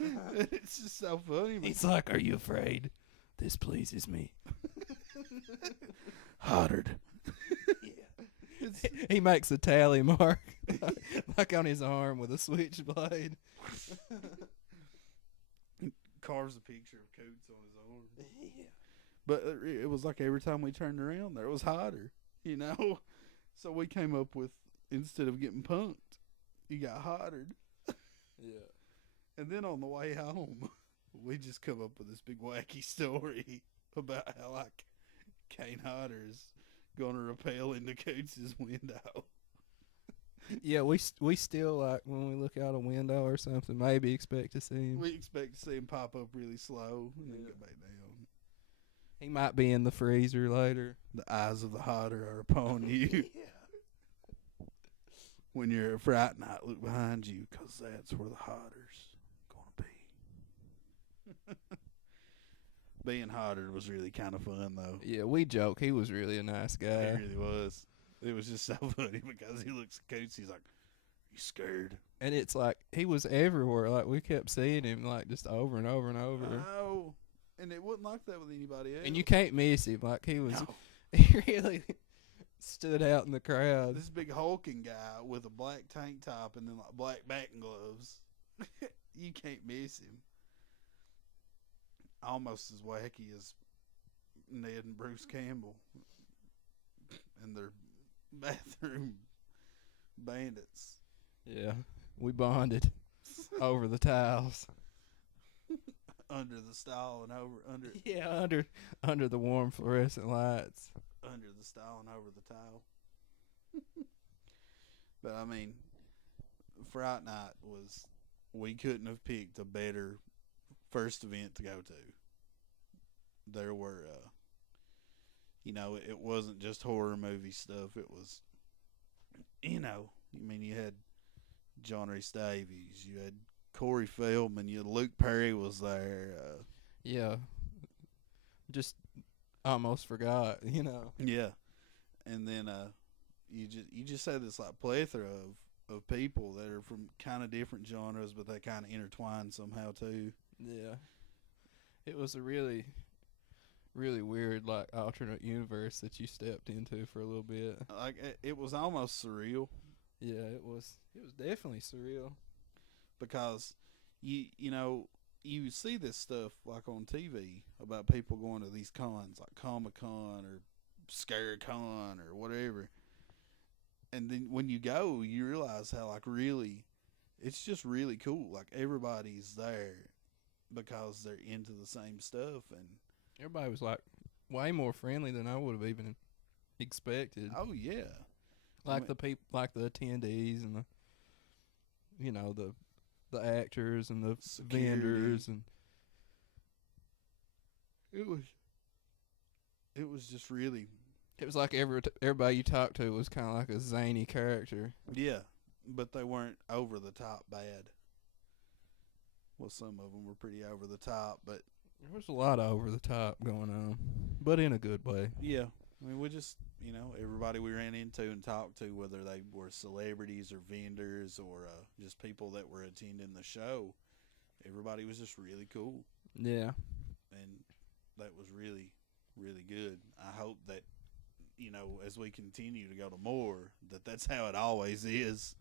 It's just so funny. He's like, are you afraid? This pleases me. Hoddered. Yeah. He makes a tally mark like on his arm with a switchblade. Carves a picture of Coots on his arm. Yeah. But it was like every time we turned around, there was Hodder, you know? So we came up with, instead of getting punked, you got Hoddered. Yeah. And then on the way home, we just come up with this big wacky story about how, like, Kane Hodder's going to rappel into Coots' window. Yeah, we still, like, when we look out a window or something, maybe expect to see him. We expect to see him pop up really slow and then Yeah. go back down. He might be in the freezer later. The eyes of the Hodder are upon you. When you're at Fright Night, look behind you, 'cause that's where the Hodder's gonna be. Being Hodder was really kind of fun, though. Yeah, we joke. He was really a nice guy. It really was. It was just so funny because he looks at Coots. He's like, "You scared?" And it's like, he was everywhere. Like, we kept seeing him, like, just over and over and over. No, and it wasn't like that with anybody else. And you can't miss him. Like, he was, No. he really stood out in the crowd. This big hulking guy with a black tank top and then like black batting gloves. You can't miss him. Almost as wacky as Ned and Bruce Campbell and their bathroom bandits. Yeah, we bonded over the tiles. Under the stall and over Yeah, under the warm fluorescent lights. under the stall and over the tile. But I mean, Fright Night was, we couldn't have picked a better first event to go to. There were, it wasn't just horror movie stuff. It was, you had John Rhys Davies, you had Corey Feldman, you had Luke Perry was there. Yeah, just almost forgot, Yeah, and then you just had this like plethora of people that are from kind of different genres, but they kind of intertwine somehow too. Yeah, it was a really, really weird, like, alternate universe that you stepped into for a little bit. Like it was almost surreal Yeah, it was definitely surreal. because you see this stuff like on TV about people going to these cons like Comic-Con or Scare Con or whatever. And then when you go, you realize how like really, it's just really cool. Like everybody's there because they're into the same stuff, and Everybody was, like, way more friendly than I would have even expected. oh yeah, Like the people, like the attendees and the actors and the Security. vendors, and it was just really, it was like everybody you talked to was kind of like a zany character. yeah, but they weren't over the top bad. Well, some of them were pretty over the top, but There was a lot of over the top going on, but in a good way. yeah, I mean, we just, everybody we ran into and talked to, whether they were celebrities or vendors or just people that were attending the show, everybody was just really cool. Yeah. And that was really, really good. I hope that, as we continue to go to more, that's how it always is.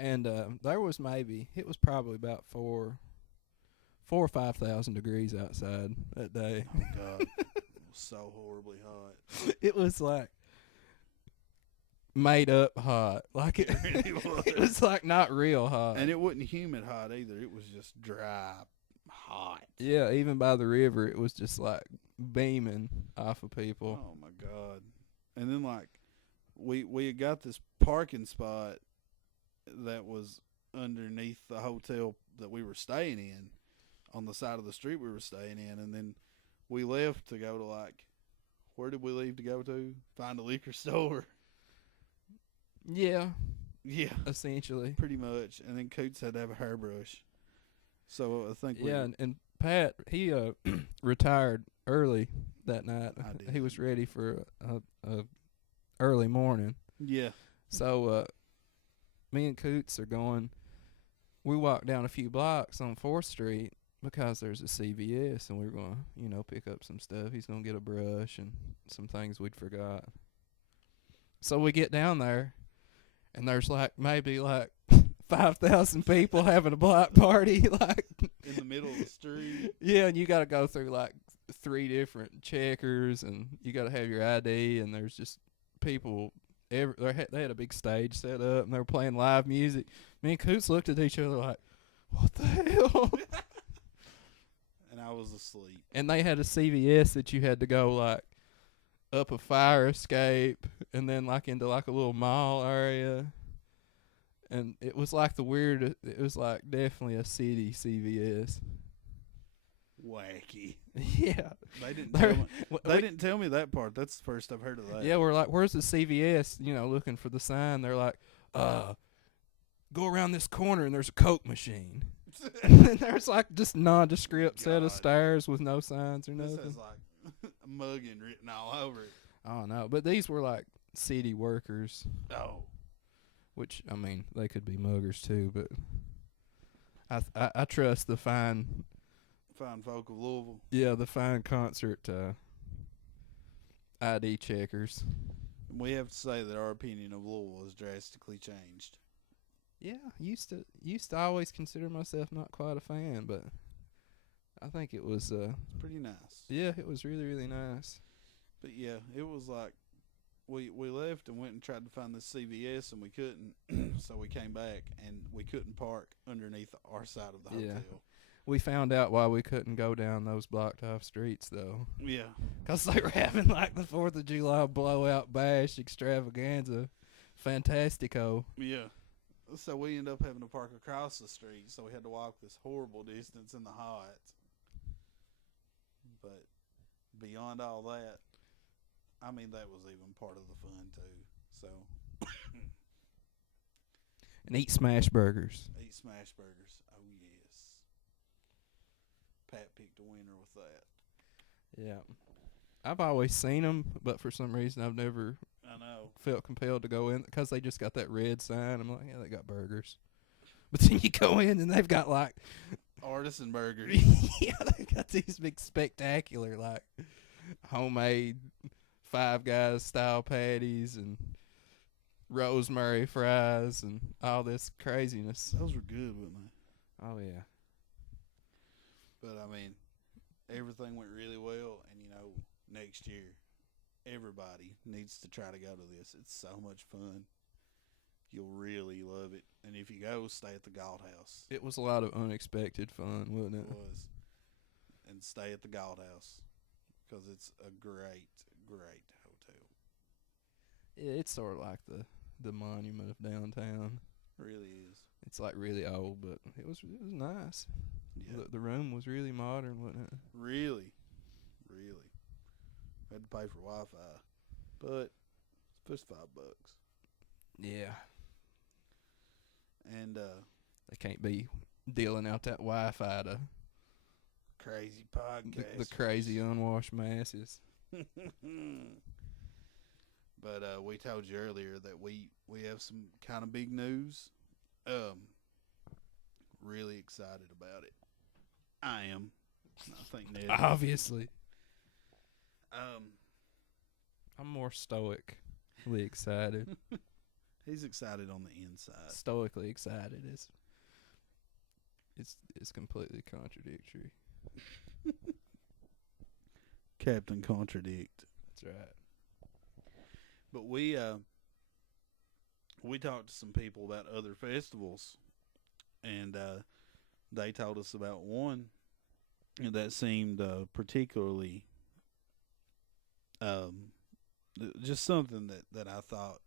And there was it was probably about 4 or 5,000 degrees outside that day. Oh, God. It was so horribly hot. It was like made up hot. Like it, really was. it was like not real hot. And it wasn't humid hot either. It was just dry hot. Yeah, even by the river, it was just like beaming off of people. Oh, my God. And then, like, we had got this parking spot that was underneath the hotel that we were staying in, on the side of the street we were staying in, and then we left to go to, like, where did we leave to go to? Find a liquor store. Yeah, Yeah, essentially. pretty much. And then Coots had to have a hairbrush. So I think we Yeah, and Pat, he retired early that night. I did. He was ready for a early morning. yeah. So me and Coots are going. We walked down a few blocks on 4th Street because there's a CVS, and we were going to, pick up some stuff. He's going to get a brush and some things we'd forgot. So we get down there, and there's maybe 5,000 people having a block party, In the middle of the street. Yeah, and you got to go through 3 different checkers, and you got to have your ID, and there's just people. They had a big stage set up, and they were playing live music. Me and Coots looked at each other like, "What the hell?" And I was asleep. And they had a CVS that you had to go up a fire escape and then like into like a little mall area. And it was like it was like definitely a city CVS. Wacky. Yeah. They didn't tell me. They didn't tell me that part. That's the first I've heard of that. Yeah, we're like, where's the CVS? You know, looking for the sign. They're like, go around this corner and there's a Coke machine. And then there's like just nondescript set of stairs with no signs or nothing. This has like mugging written all over it. Oh no, but these were like city workers. Oh. Which, I mean, they could be muggers too, but I trust the fine folk of Louisville. Yeah, the fine concert ID checkers. We have to say that our opinion of Louisville has drastically changed. Yeah, used to always consider myself not quite a fan, but I think it was it's pretty nice. Yeah, it was really, really nice. But yeah, it was like we left and went and tried to find this CVS and we couldn't, so we came back and we couldn't park underneath our side of the hotel. We found out why we couldn't go down those blocked off streets though. Yeah, because they were having like the 4th of July blowout bash extravaganza, fantastico. Yeah. So we ended up having to park across the street, so we had to walk this horrible distance in the hot. But beyond all that, I mean, that was even part of the fun too. So and eat smash burgers. Eat smash burgers. Oh yes. Pat picked a winner with that. Yeah. I've always seen them, but for some reason I've never felt compelled to go in because they just got that red sign. I'm like, yeah, they got burgers. But then you go in and they've got like artisan burgers. Yeah, they've got these big spectacular like homemade Five Guys style patties and rosemary fries and all this craziness. Those were good, weren't they? Oh yeah. But I mean, everything went really well, and you know, next year everybody needs to try to go to this. It's so much fun. You'll really love it. And if you go, stay at the Galt House. It was a lot of unexpected fun, wasn't it? It was. And stay at the Galt House because it's a great, great hotel. Yeah, it's sort of like the monument of downtown. It really is. It's like really old, but it was nice. Yeah. The room was really modern, wasn't it? Really, really. Had to pay for Wi-Fi, but it's $5. Yeah. And they can't be dealing out that Wi-Fi to crazy podcast. The crazy unwashed masses. But we told you earlier that we have some kind of big news. Really excited about it. I am. I think Ned. Obviously. I'm more stoically excited. He's excited on the inside. Stoically excited is it's completely contradictory. Captain Contradict. That's right. But we talked to some people about other festivals, and they told us about one that seemed particularly just something that I thought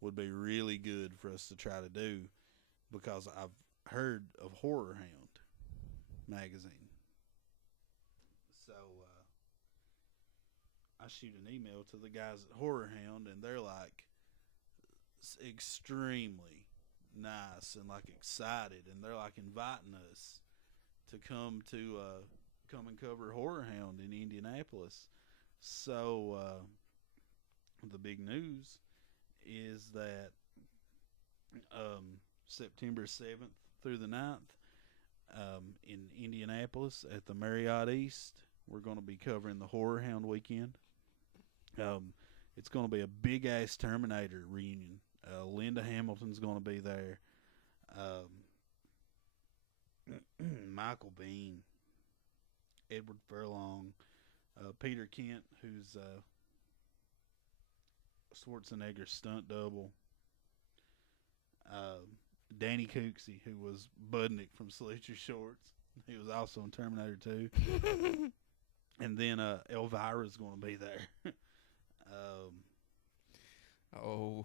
would be really good for us to try to do, because I've heard of Horror Hound magazine. So I shoot an email to the guys at Horror Hound, and they're like extremely nice and like excited, and they're like inviting us to come and cover Horror Hound in Indianapolis. So the big news is that September 7th through the 9th in Indianapolis at the Marriott East, we're going to be covering the Horror Hound weekend. It's going to be a big-ass Terminator reunion. Linda Hamilton's going to be there. Michael Biehn, Edward Furlong, Peter Kent, who's Schwarzenegger's stunt double, Danny Cooksey, who was Budnick from Salute Your Shorts. He was also in Terminator 2. And then Elvira's going to be there. Oh,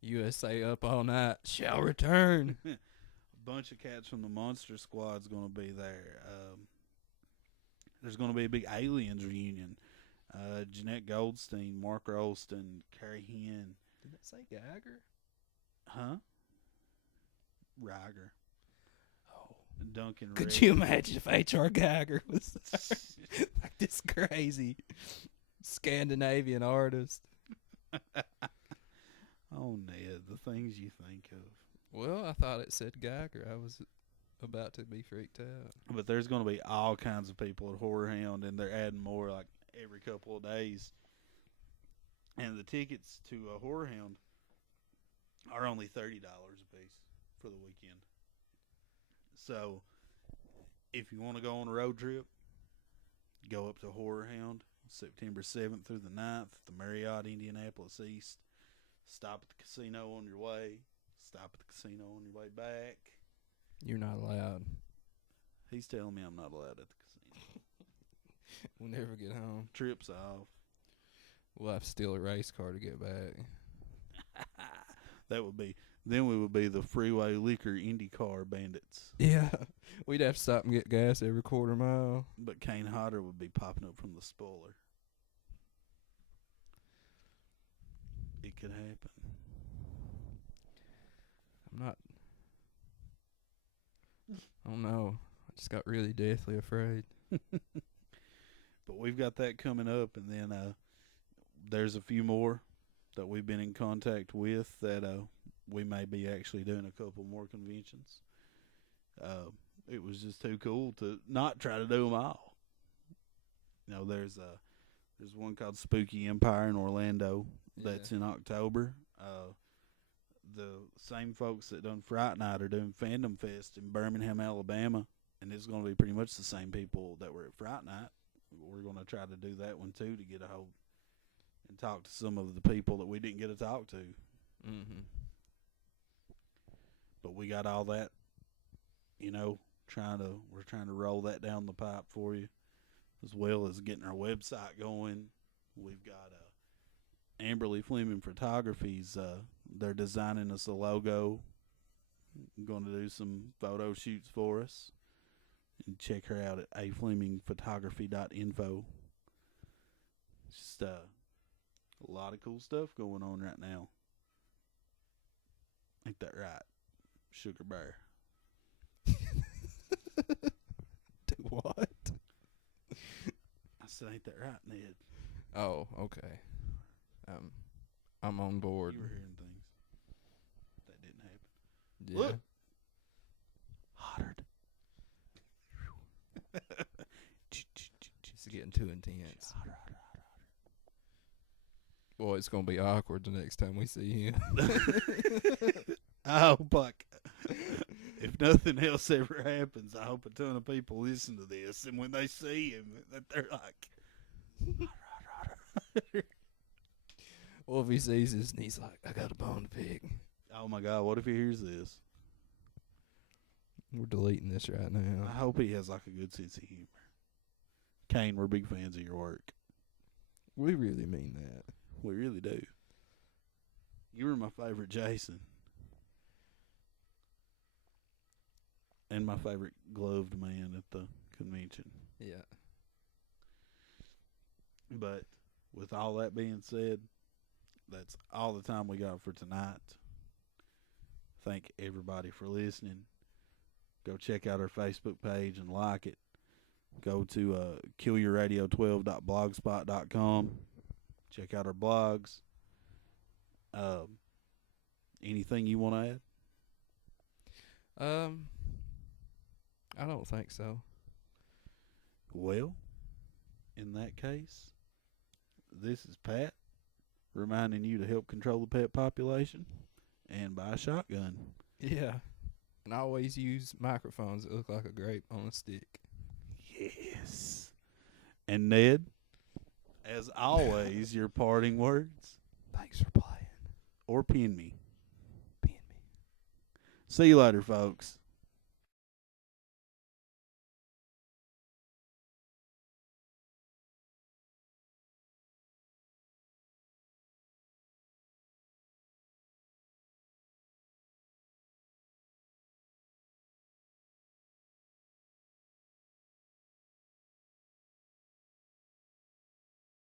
USA Up All Night shall return. A bunch of cats from the Monster Squad's going to be there. There's going to be a big Aliens reunion. Jeanette Goldstein, Mark Rolston, Carrie Henn. Did that say Geiger? Huh? Riger. Oh. Duncan Could Reed. you imagine if H.R. Geiger was there? Like this crazy Scandinavian artist? Oh, Ned, the things you think of. Well, I thought it said Geiger. I was about to be freaked out. But there's going to be all kinds of people at Horror Hound, and they're adding more like every couple of days. And the tickets to a Horror Hound are only $30 a piece for the weekend. So, if you want to go on a road trip, go up to Horror Hound September 7th through the 9th at the Marriott Indianapolis East. Stop at the casino on your way. Stop at the casino on your way back. You're not allowed. He's telling me I'm not allowed at the casino. We'll never get home. Trip's off. We'll have to steal a race car to get back. That would be. Then we would be the freeway liquor IndyCar bandits. Yeah. We'd have to stop and get gas every quarter mile. But Kane Hodder would be popping up from the spoiler. It could happen. I don't know. I just got really deathly afraid. But we've got that coming up, and then there's a few more that we've been in contact with that we may be actually doing a couple more conventions. It was just too cool to not try to do them all. You know, there's one called Spooky Empire in Orlando that's in October. The same folks that done Fright Night are doing Fandom Fest in Birmingham, Alabama, and it's going to be pretty much the same people that were at Fright Night. We're going to try to do that one too to get a hold and talk to some of the people that we didn't get to talk to. Mm-hmm. But we got all that, you know, we're trying to roll that down the pipe for you, as well as getting our website going. We've got Amberly Fleming Photography's. They're designing us a logo. Going to do some photo shoots for us. And check her out at aflemingphotography.info. Just a lot of cool stuff going on right now. Ain't that right, Sugar Bear? Do what? I said, ain't that right, Ned? Oh, okay. I'm on board. You were hearing things. That didn't happen. Yeah. Look. Hoddered. It's getting too intense. Boy, it's going to be awkward the next time we see him. I hope, like, if nothing else ever happens, I hope a ton of people listen to this, and when they see him, that they're like, Well, if he sees this and he's like, I got a bone to pick. oh my God, what if he hears this? We're deleting this right I now. hope he has, like, a good sense of humor. Kane, we're big fans of your work. We really mean that. We really do. You were my favorite Jason. And my favorite gloved man at the convention. Yeah. But with all that being said, that's all the time we got for tonight. Thank everybody for listening. Go check out our Facebook page and like it. Go to killyourradio12.blogspot.com. Check out our blogs. Anything you want to add? I don't think so. Well, in that case, this is Pat reminding you to help control the pet population and buy a shotgun. Yeah. And I always use microphones that look like a grape on a stick. Yes. And Ned, as always, your parting words. Thanks for playing. Or pin me. Being me. See you later, folks.